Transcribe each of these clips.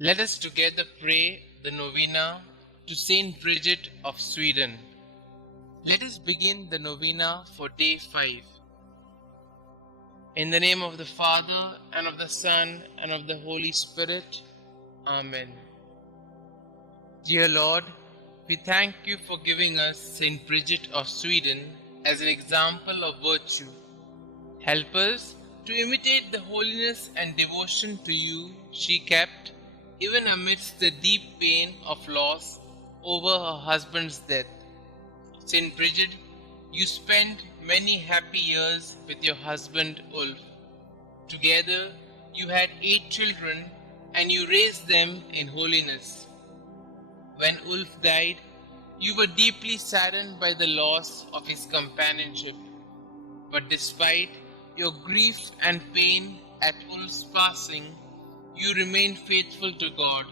Let us together pray the Novena to St Brigid of Sweden. Let us begin the Novena for day 5. In the name of the Father, and of the Son, and of the Holy Spirit. Amen. Dear Lord, we thank you for giving us St Brigid of Sweden as an example of virtue. Help us to imitate the holiness and devotion to you she kept even amidst the deep pain of loss over her husband's death. St. Bridget, you spent many happy years with your husband Ulf. Together, you had 8 children and you raised them in holiness. When Ulf died, you were deeply saddened by the loss of his companionship. But despite your grief and pain at Ulf's passing, you remained faithful to God.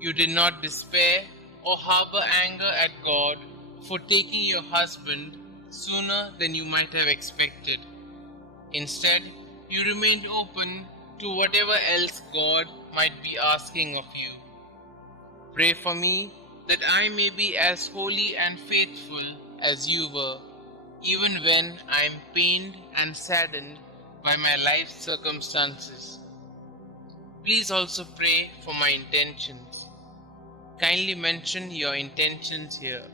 You did not despair or harbor anger at God for taking your husband sooner than you might have expected. Instead, you remained open to whatever else God might be asking of you. Pray for me that I may be as holy and faithful as you were, even when I am pained and saddened by my life circumstances. Please also pray for my intentions. Kindly mention your intentions here.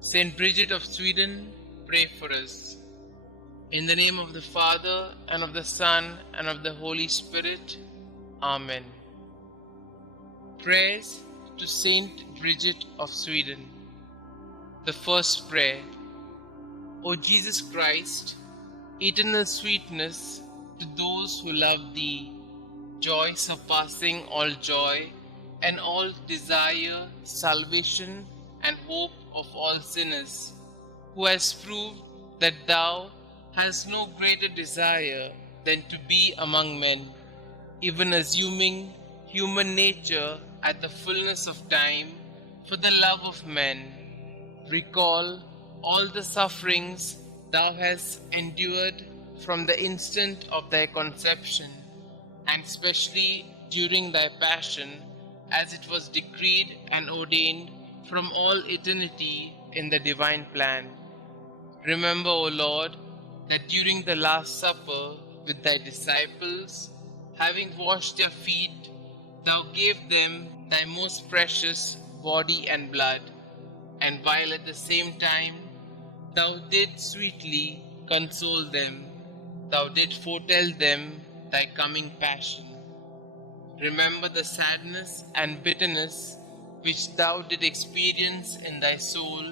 St. Brigid of Sweden, pray for us. In the name of the Father, and of the Son, and of the Holy Spirit. Amen. Prayers to St. Brigid of Sweden. The first prayer. O Jesus Christ, eternal sweetness to those who love Thee, joy surpassing all joy, and all desire, salvation, and hope of all sinners, who has proved that Thou hast no greater desire than to be among men, even assuming human nature at the fullness of time for the love of men. Recall all the sufferings Thou hast endured from the instant of Thy conception, and especially during Thy passion, as it was decreed and ordained from all eternity in the divine plan. Remember, O Lord, that during the Last Supper with Thy disciples, having washed their feet, Thou gave them Thy most precious body and blood, and while at the same time Thou didst sweetly console them, Thou didst foretell them Thy coming passion. Remember the sadness and bitterness which Thou didst experience in Thy soul,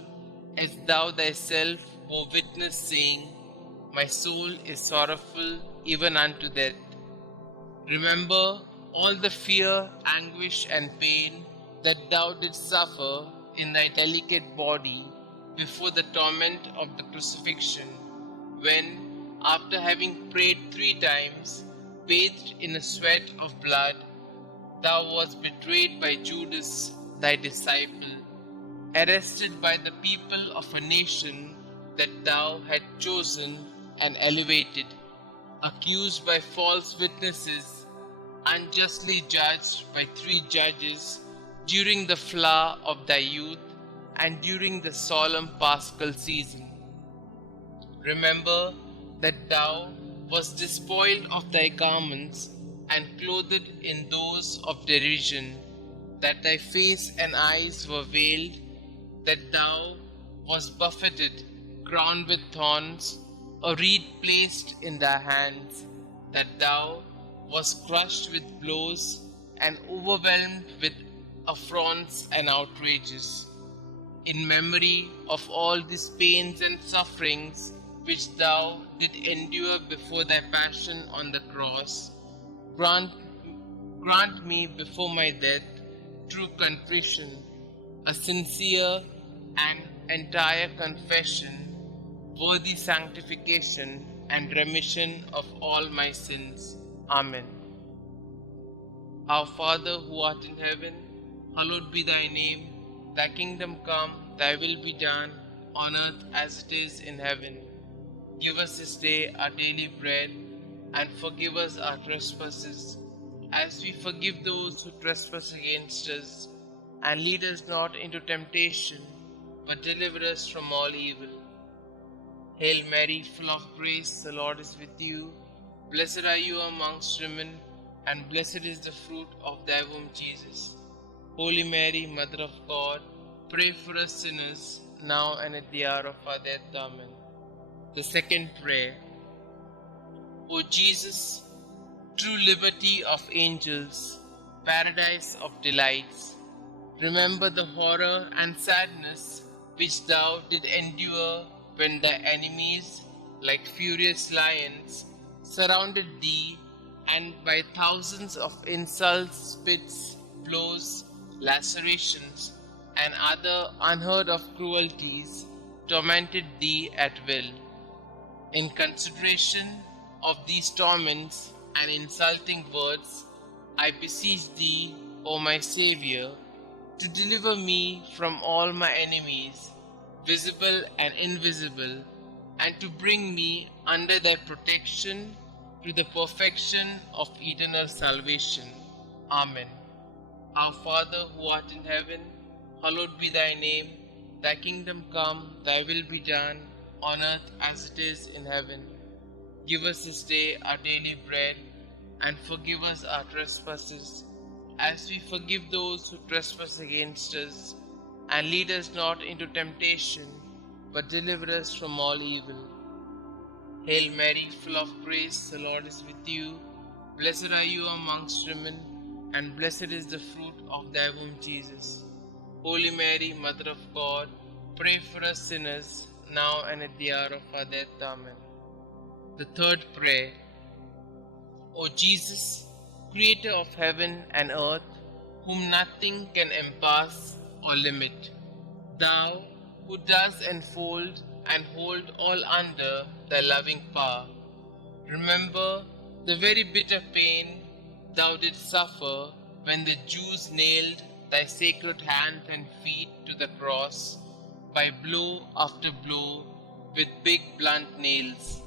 as Thou Thyself bore witness, saying, My soul is sorrowful even unto death. Remember all the fear, anguish, and pain that Thou didst suffer in Thy delicate body before the torment of the crucifixion, when, after having prayed 3 times, bathed in a sweat of blood, Thou wast betrayed by Judas, Thy disciple, arrested by the people of a nation that Thou had chosen and elevated, accused by false witnesses, unjustly judged by 3 judges during the flower of Thy youth and during the solemn Paschal season. Remember that Thou wast despoiled of Thy garments and clothed in those of derision, that Thy face and eyes were veiled, that Thou wast buffeted, crowned with thorns, a reed placed in Thy hands, that Thou wast crushed with blows and overwhelmed with affronts and outrages. In memory of all these pains and sufferings which Thou did endure before Thy passion on the cross, grant me before my death true contrition, a sincere and entire confession, worthy sanctification and remission of all my sins. Amen. Our Father who art in heaven, hallowed be Thy name. Thy kingdom come, Thy will be done, on earth as it is in heaven. Give us this day our daily bread, and forgive us our trespasses, as we forgive those who trespass against us. And lead us not into temptation, but deliver us from all evil. Hail Mary, full of grace, the Lord is with you. Blessed are you amongst women, and blessed is the fruit of thy womb, Jesus. Holy Mary, Mother of God, pray for us sinners, now and at the hour of our death. Amen. The second prayer. O Jesus, true liberty of angels, paradise of delights, remember the horror and sadness which thou did endure when thy enemies, like furious lions, surrounded thee, and by thousands of insults, spits, blows, lacerations, and other unheard of cruelties tormented thee at will. In consideration of these torments and insulting words, I beseech thee, O my Xavier, to deliver me from all my enemies, visible and invisible, and to bring me under thy protection to the perfection of eternal salvation. Amen. Our Father who art in heaven, hallowed be thy name. Thy kingdom come, thy will be done, on earth as it is in heaven. Give us this day our daily bread, and forgive us our trespasses, as we forgive those who trespass against us. And lead us not into temptation, but deliver us from all evil. Hail Mary, full of grace, the Lord is with you. Blessed are you amongst women, and blessed is the fruit of thy womb, Jesus. Holy Mary, Mother of God, pray for us sinners, now and at the hour of our death. Amen. The third prayer. O Jesus, Creator of heaven and earth, whom nothing can encompass or limit, thou who dost enfold and hold all under thy loving power, remember the very bitter pain thou didst suffer when the Jews nailed thy sacred hands and feet to the cross by blow after blow with big blunt nails,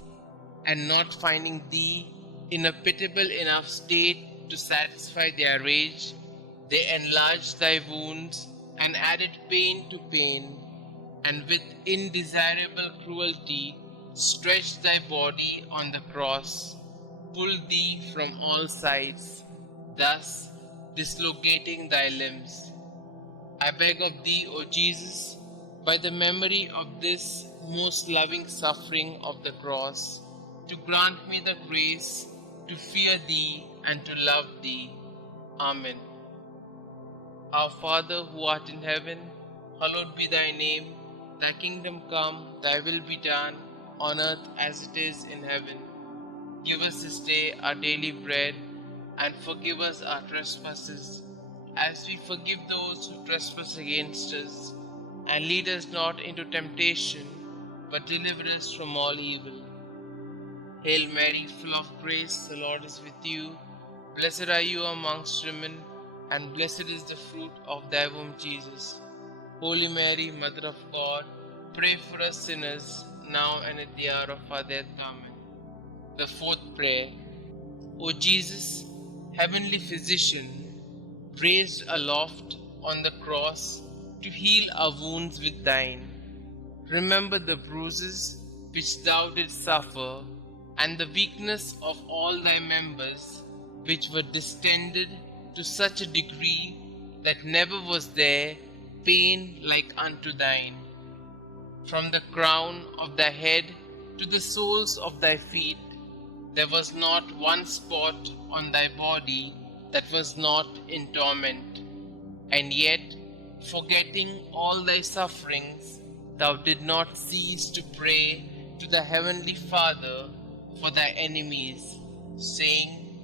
and not finding thee in a pitiable enough state to satisfy their rage, they enlarged thy wounds and added pain to pain, and with indesirable cruelty stretched thy body on the cross, pulled thee from all sides, thus dislocating thy limbs. I beg of thee, O Jesus, by the memory of this most loving suffering of the cross, to grant me the grace to fear thee and to love thee. Amen. Our Father who art in heaven, hallowed be thy name. Thy kingdom come, thy will be done, on earth as it is in heaven. Give us this day our daily bread, and forgive us our trespasses, as we forgive those who trespass against us. And lead us not into temptation, but deliver us from all evil. Hail Mary, full of grace, the Lord is with you. Blessed are you amongst women, and blessed is the fruit of thy womb, Jesus. Holy Mary, Mother of God, pray for us sinners, now and at the hour of our death. Amen. The fourth prayer. O Jesus, heavenly physician, raised aloft on the cross to heal our wounds with thine, remember the bruises which thou didst suffer, and the weakness of all thy members, which were distended to such a degree that never was there pain like unto thine. From the crown of thy head to the soles of thy feet, there was not one spot on thy body that was not in torment. And yet, forgetting all thy sufferings, thou did not cease to pray to the heavenly Father for thy enemies, saying,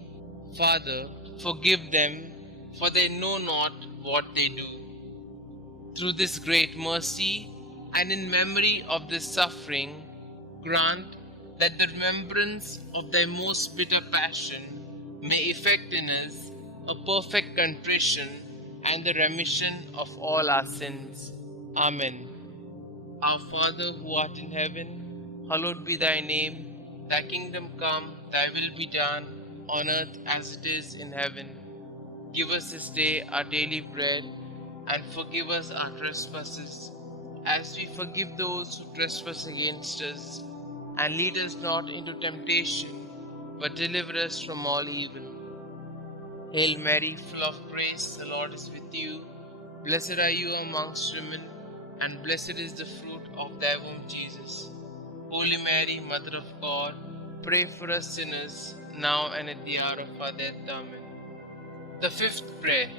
Father, forgive them, for they know not what they do. Through this great mercy, and in memory of this suffering, grant that the remembrance of thy most bitter passion may effect in us a perfect contrition and the remission of all our sins. Amen. Our Father who art in heaven, hallowed be thy name. Thy kingdom come, thy will be done, on earth as it is in heaven. Give us this day our daily bread, and forgive us our trespasses, as we forgive those who trespass against us. And lead us not into temptation, but deliver us from all evil. Hail Mary, full of grace, the Lord is with you. Blessed are you amongst women, and blessed is the fruit of thy womb, Jesus. Holy Mary, Mother of God, pray for us sinners, now and at the hour of our death. Amen. The fifth prayer.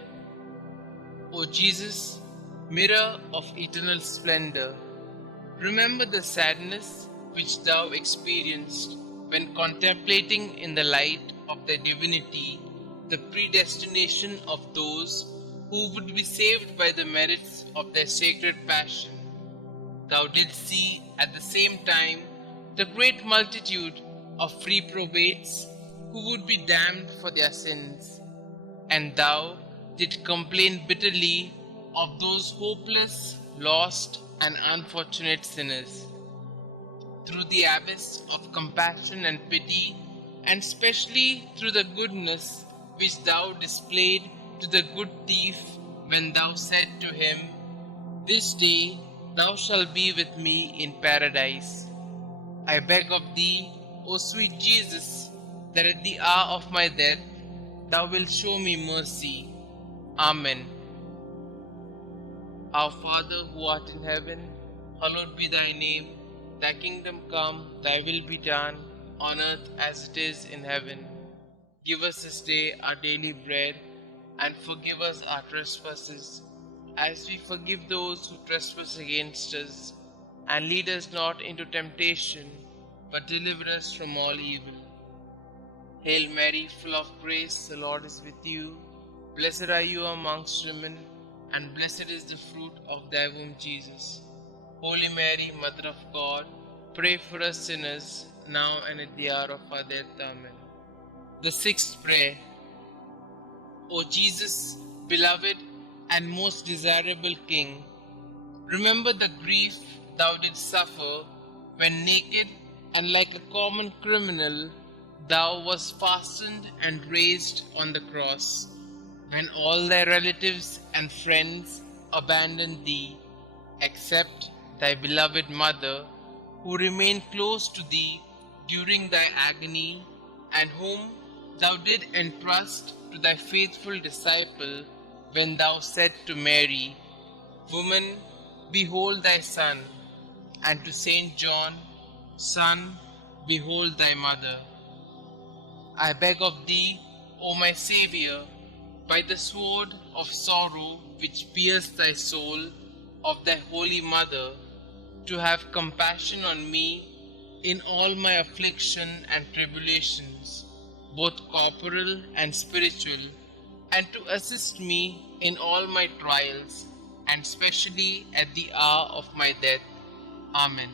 O Jesus, mirror of eternal splendor, remember the sadness which thou experienced when contemplating in the light of thy divinity the predestination of those who would be saved by the merits of their sacred passion. Thou didst see at the same time the great multitude of reprobates who would be damned for their sins, and thou didst complain bitterly of those hopeless, lost, and unfortunate sinners. Through the abyss of compassion and pity, and specially through the goodness which thou displayed to the good thief when thou said to him, "This day thou shalt be with me in paradise," I beg of thee, O sweet Jesus, that at the hour of my death thou wilt show me mercy. Amen. Our Father who art in heaven, hallowed be thy name. Thy kingdom come, thy will be done, on earth as it is in heaven. Give us this day our daily bread, and forgive us our trespasses, as we forgive those who trespass against us. And lead us not into temptation, but deliver us from all evil. Hail Mary, full of grace, the Lord is with you. Blessed are you amongst women, and blessed is the fruit of thy womb, Jesus. Holy Mary, Mother of God, pray for us sinners, now and at the hour of our death. Amen. The sixth prayer. O Jesus, beloved and most desirable King, remember the grief thou didst suffer when naked and like a common criminal thou wast fastened and raised on the cross, when all thy relatives and friends abandoned thee, except thy beloved mother, who remained close to thee during thy agony, and whom thou did entrust to thy faithful disciple when thou said to Mary, "Woman, behold thy son," and to Saint John, "Son, behold thy mother." I beg of thee, O my Xavier, by the sword of sorrow which pierced thy soul of thy holy mother, to have compassion on me in all my affliction and tribulations, both corporal and spiritual, and to assist me in all my trials, and specially at the hour of my death. Amen.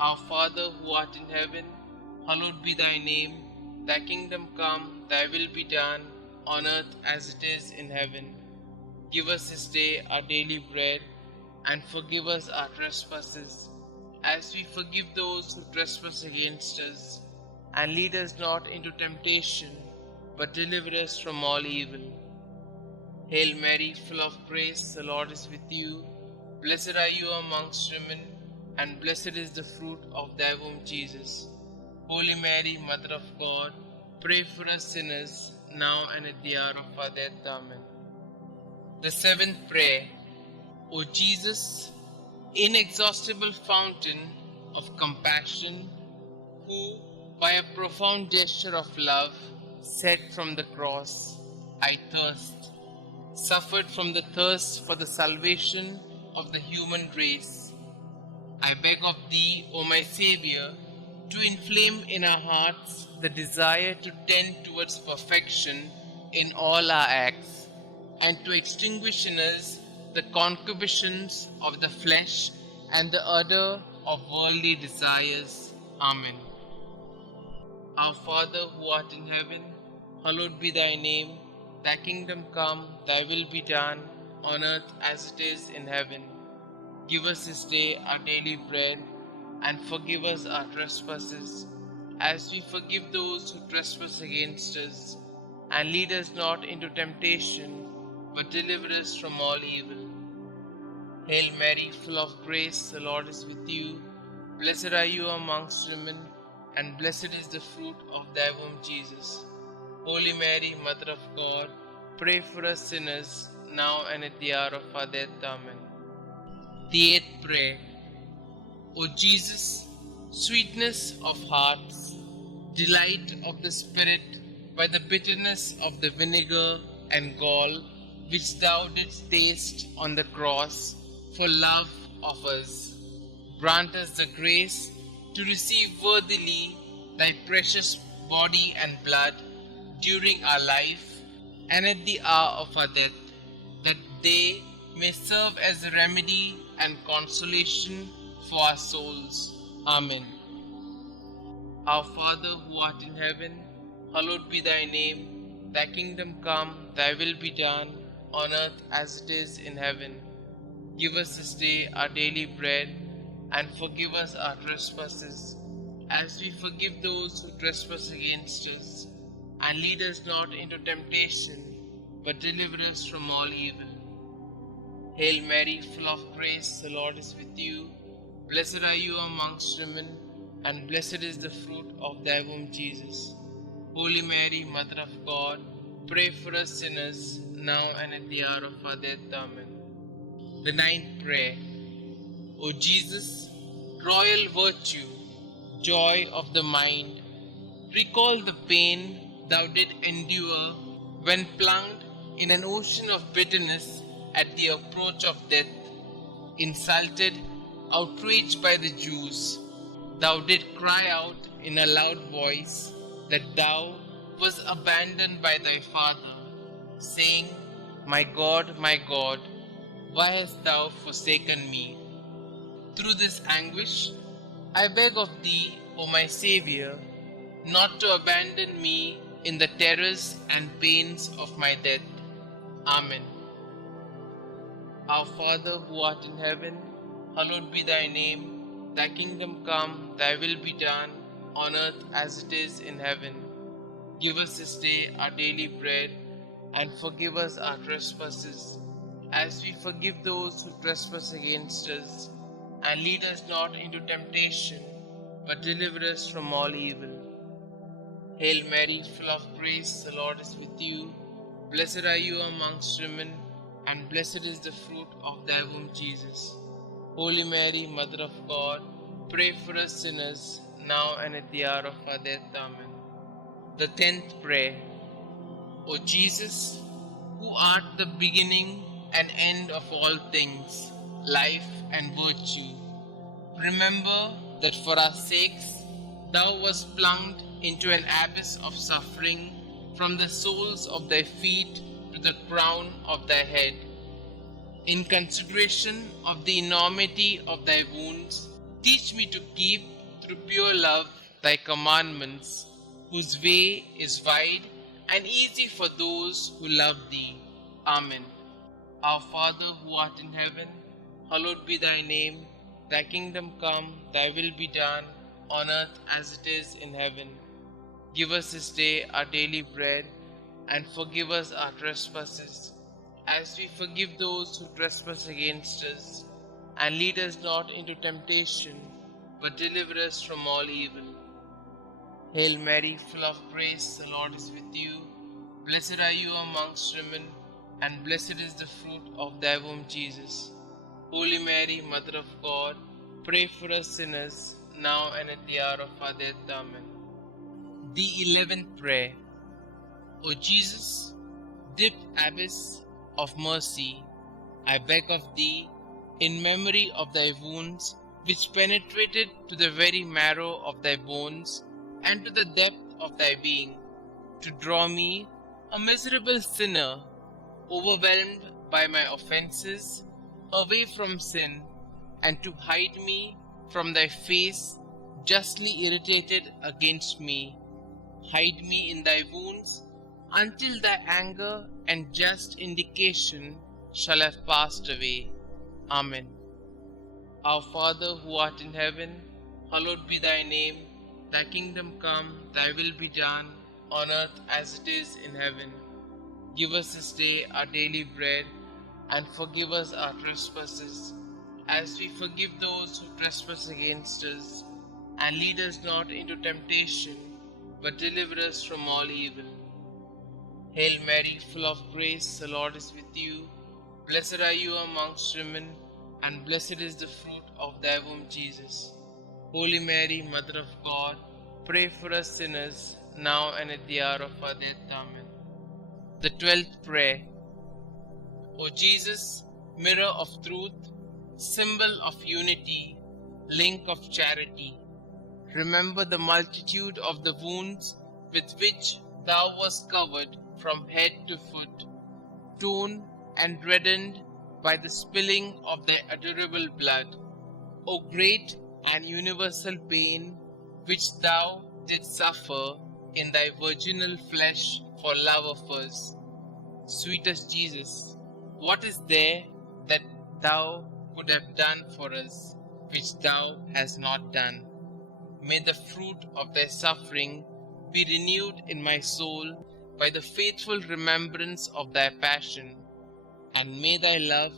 Our Father who art in heaven, hallowed be thy name. Thy kingdom come, thy will be done, on earth as it is in heaven. Give us this day our daily bread, and forgive us our trespasses, as we forgive those who trespass against us. And lead us not into temptation, but deliver us from all evil. Hail Mary, full of grace, the Lord is with you. Blessed are you amongst women, and blessed is the fruit of thy womb, Jesus. Holy Mary, Mother of God, pray for us sinners, now and at the hour of our death. Amen. The seventh prayer. O Jesus, inexhaustible fountain of compassion, who, by a profound gesture of love, said from the cross, "I thirst," suffered from the thirst for the salvation of the human race. I beg of thee, O my Xavier, to inflame in our hearts the desire to tend towards perfection in all our acts, and to extinguish in us the concupiscence of the flesh and the ardor of worldly desires. Amen. Our Father who art in heaven, hallowed be thy name. Thy kingdom come, thy will be done, on earth as it is in heaven. Give us this day our daily bread, and forgive us our trespasses, as we forgive those who trespass against us. And lead us not into temptation, but deliver us from all evil. Hail Mary, full of grace, the Lord is with you. Blessed are you amongst women, and blessed is the fruit of thy womb, Jesus. Holy Mary, Mother of God, pray for us sinners, now and at the hour of our death. Amen. The eighth prayer. O Jesus, sweetness of hearts, delight of the Spirit, by the bitterness of the vinegar and gall which thou didst taste on the cross for love of us, grant us the grace to receive worthily thy precious body and blood during our life and at the hour of our death, that they may serve as a remedy and consolation for our souls. Amen. Our Father who art in heaven, hallowed be thy name. Thy kingdom come, thy will be done, on earth as it is in heaven. Give us this day our daily bread, and forgive us our trespasses, as we forgive those who trespass against us. And lead us not into temptation, but deliver us from all evil. Hail Mary, full of grace, the Lord is with you. Blessed are you amongst women, and blessed is the fruit of thy womb, Jesus. Holy Mary, Mother of God, pray for us sinners, now and at the hour of our death. Amen. The ninth prayer. O Jesus, royal virtue, joy of the mind, recall the pain thou did endure when plunged in an ocean of bitterness at the approach of death. Insulted, outraged by the Jews, thou did cry out in a loud voice that thou wast abandoned by thy Father, saying, my God, why hast thou forsaken me? Through this anguish, I beg of thee, O my Xavier, not to abandon me in the terrors and pains of my death. Amen. Our Father who art in heaven, hallowed be thy name. Thy kingdom come, thy will be done, on earth as it is in heaven. Give us this day our daily bread, and forgive us our trespasses, as we forgive those who trespass against us. And lead us not into temptation, but deliver us from all evil. Hail Mary, full of grace, the Lord is with you. Blessed are you amongst women, and blessed is the fruit of thy womb, Jesus. Holy Mary, Mother of God, pray for us sinners, now and at the hour of our death. Amen. The 10th prayer. O Jesus, who art the beginning and end of all things, life and virtue, remember that for our sakes thou wast plunged into an abyss of suffering, from the soles of thy feet to the crown of thy head. In consideration of the enormity of thy wounds, teach me to keep, through pure love, thy commandments, whose way is wide and easy for those who love thee. Amen. Our Father who art in heaven, hallowed be thy name. Thy kingdom come, thy will be done, on earth as it is in heaven. Give us this day our daily bread, and forgive us our trespasses, as we forgive those who trespass against us. And lead us not into temptation, but deliver us from all evil. Hail Mary, full of grace, the Lord is with you. Blessed are you amongst women, and blessed is the fruit of thy womb, Jesus. Holy Mary, Mother of God, pray for us sinners, now and at the hour of our death. Amen. The 11th prayer. O Jesus, deep abyss of mercy, I beg of thee, in memory of thy wounds, which penetrated to the very marrow of thy bones and to the depth of thy being, to draw me, a miserable sinner, overwhelmed by my offenses, away from sin, and to hide me from thy face, justly irritated against me. Hide me in thy wounds, until thy anger and just indication shall have passed away. Amen. Our Father who art in heaven, Hallowed be thy name, thy kingdom come, thy will be done, on earth as it is in heaven. Give us this day our daily bread, and forgive us our trespasses, as we forgive those who trespass against us. And lead us not into temptation, but deliver us from all evil. Hail Mary, full of grace, the Lord is with you. Blessed are you amongst women, and blessed is the fruit of thy womb, Jesus. Holy Mary, Mother of God, pray for us sinners, now and at the hour of our death. Amen. The 12th prayer. O Jesus, mirror of truth, symbol of unity, link of charity, remember the multitude of the wounds with which thou wast covered from head to foot, torn and reddened by the spilling of thy adorable blood. O great and universal pain which thou didst suffer in thy virginal flesh for love of us. Sweetest Jesus, what is there that thou could have done for us, which thou hast not done? May the fruit of thy suffering be renewed in my soul by the faithful remembrance of thy passion, and may thy love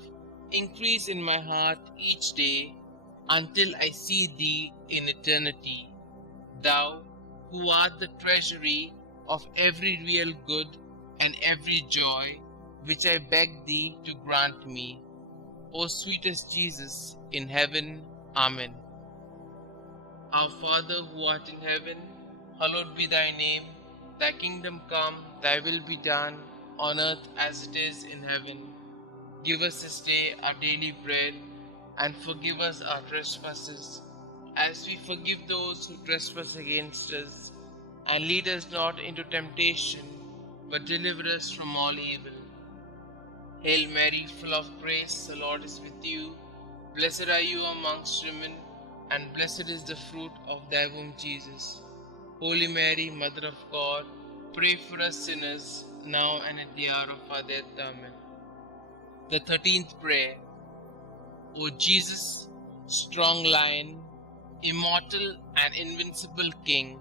increase in my heart each day until I see thee in eternity, thou who art the treasury of every real good and every joy, which I beg thee to grant me. O sweetest Jesus in heaven. Amen. Our Father who art in heaven, hallowed be thy name. Thy kingdom come, thy will be done, on earth as it is in heaven. Give us this day our daily bread, and forgive us our trespasses, as we forgive those who trespass against us. And lead us not into temptation, but deliver us from all evil. Hail Mary, full of grace, the Lord is with you. Blessed are you amongst women, and blessed is the fruit of thy womb, Jesus. Holy Mary, Mother of God, pray for us sinners, now and at the hour of our death. Amen. The 13th prayer. O Jesus, strong lion, immortal and invincible King,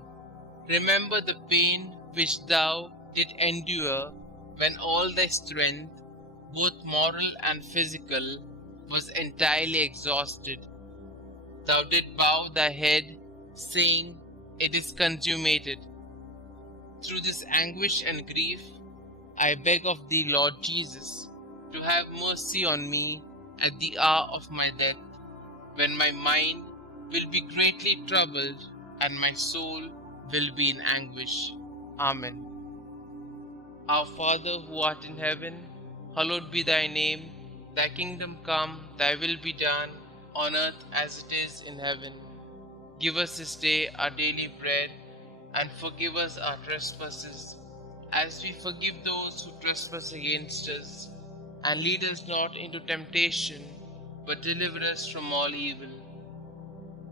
remember the pain which thou didst endure when all thy strength, both moral and physical, was entirely exhausted. Thou didst bow thy head, saying, "It is consummated." Through this anguish and grief, I beg of thee, Lord Jesus, to have mercy on me at the hour of my death, when my mind will be greatly troubled and my soul will be in anguish. Amen. Our Father who art in heaven, hallowed be thy name. Thy kingdom come, thy will be done, on earth as it is in heaven. Give us this day our daily bread, and forgive us our trespasses, as we forgive those who trespass against us. And lead us not into temptation, but deliver us from all evil.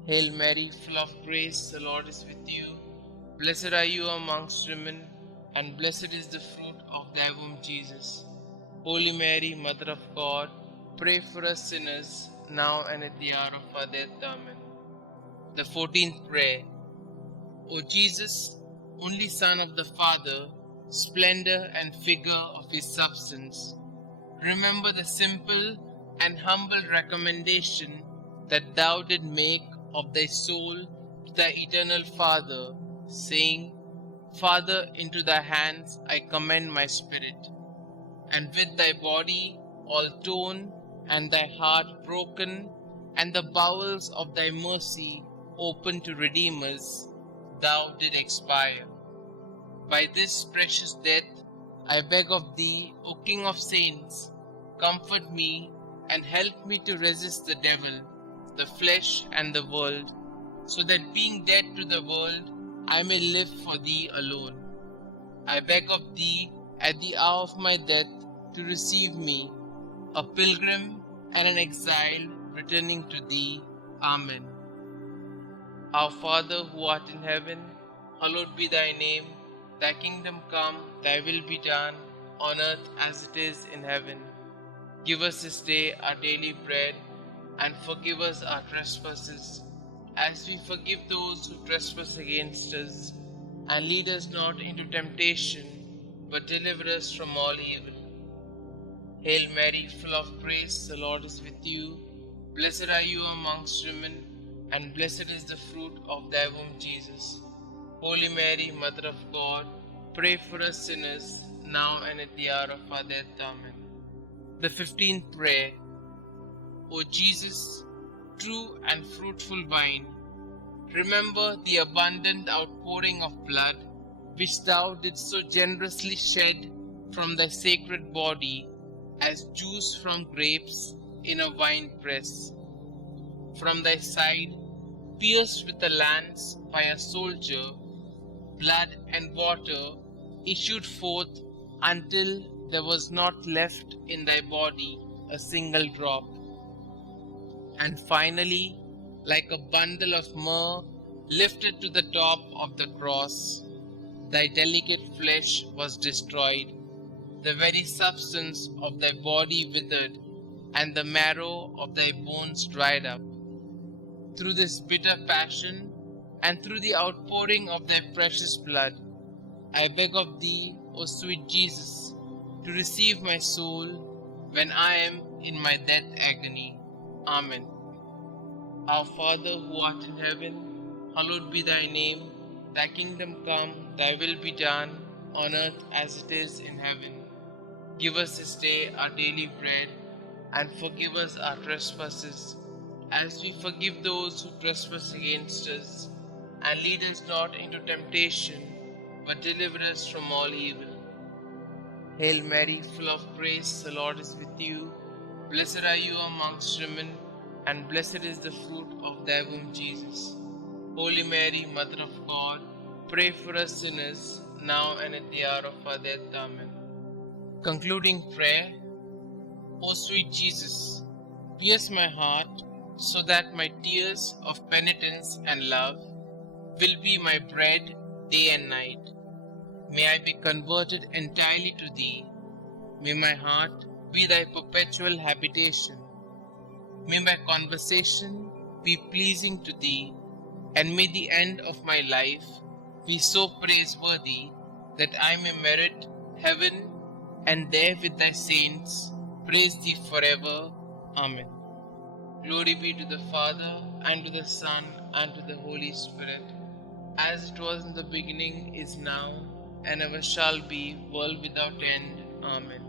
Hail Mary, full of grace, the Lord is with you. Blessed are you amongst women, and blessed is the fruit of thy womb, Jesus. Holy Mary, Mother of God, pray for us sinners, now and at the hour of our death. Amen. The 14th prayer. O Jesus, only Son of the Father, splendor and figure of his substance, remember the simple and humble recommendation that thou didst make of thy soul to thy eternal Father, saying, "Father, into thy hands I commend my spirit." And with thy body all torn, and thy heart broken, and the bowels of thy mercy open to redeem us, thou did expire. By this precious death, I beg of thee, O King of saints, comfort me and help me to resist the devil, the flesh, and the world, so that being dead to the world, I may live for thee alone. I beg of thee, at the hour of my death, to receive me, a pilgrim and an exile returning to thee. Amen. Our Father who art in heaven, hallowed be thy name. Thy kingdom come, thy will be done, on earth as it is in heaven. Give us this day our daily bread, and forgive us our trespasses, as we forgive those who trespass against us. And lead us not into temptation, but deliver us from all evil. Hail Mary, full of grace, the Lord is with you. Blessed are you amongst women, and blessed is the fruit of thy womb, Jesus. Holy Mary, Mother of God, pray for us sinners, now and at the hour of our death. Amen. The 15th prayer. O Jesus, true and fruitful vine, remember the abundant outpouring of blood which thou didst so generously shed from thy sacred body as juice from grapes in a wine press. From thy side, pierced with a lance by a soldier, blood and water issued forth until there was not left in thy body a single drop. And finally, like a bundle of myrrh lifted to the top of the cross, thy delicate flesh was destroyed, the very substance of thy body withered, and the marrow of thy bones dried up. Through this bitter passion, and through the outpouring of thy precious blood, I beg of thee, O sweet Jesus, to receive my soul when I am in my death agony. Amen. Our Father who art in heaven, hallowed be thy name. Thy kingdom come, thy will be done, on earth as it is in heaven. Give us this day our daily bread, and forgive us our trespasses, as we forgive those who trespass against us. And lead us not into temptation, but deliver us from all evil. Hail Mary, full of grace, the Lord is with you. Blessed are you amongst women, and blessed is the fruit of thy womb, Jesus. Holy Mary, Mother of God, pray for us sinners, now and at the hour of our death. Amen. Concluding prayer. O sweet Jesus, pierce my heart, so that my tears of penitence and love will be my bread day and night. May I be converted entirely to thee. May my heart be thy perpetual habitation. May my conversation be pleasing to thee, and may the end of my life be so praiseworthy that I may merit heaven, and there with thy saints praise thee forever. Amen. Glory be to the Father, and to the Son, and to the Holy Spirit, as it was in the beginning, is now, and ever shall be, world without end. Amen.